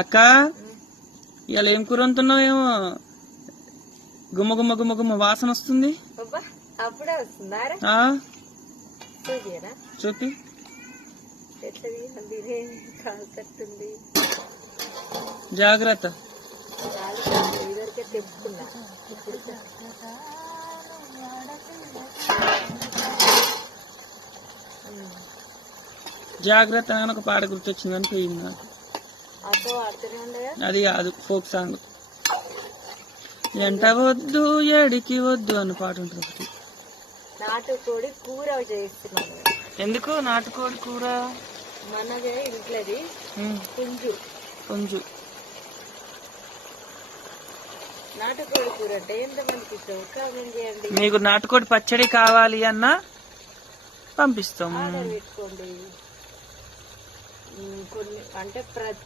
అక్క ఇవాళ ఏం కూర వండుతున్నావేమో గుమ్మ గుమ్మ గుమ్మ గుమ్మ వాసన వస్తుంది. అప్పుడే వస్తుందా? చూపి జాగ్రత్త. తెప్పుకున్నా జాగ్రత్త అని ఒక పాట గుర్తొచ్చింది అని పోయింది నాకు. అది కాదు, ఫోక్ సాంగ్. ఎంట వద్దు ఏడికి వద్దు అన్న పాట ఉంటుంది ఒకటి. నాటుకోడి కూర చేస్తున్నాను. ఎందుకు నాటుకోడి కూర? మనదే ఇంట్లోది పుంజు. పుంజు నాటుకోడి కూర అంటే ఎంతమందికి ఇష్టం కామెంట్ చేయండి. మీకు నాటుకోడి పచ్చడి కావాలి అన్నా పంపిస్తాం. ఆర్డర్ పెట్టుకోండి. కొన్ని అంటే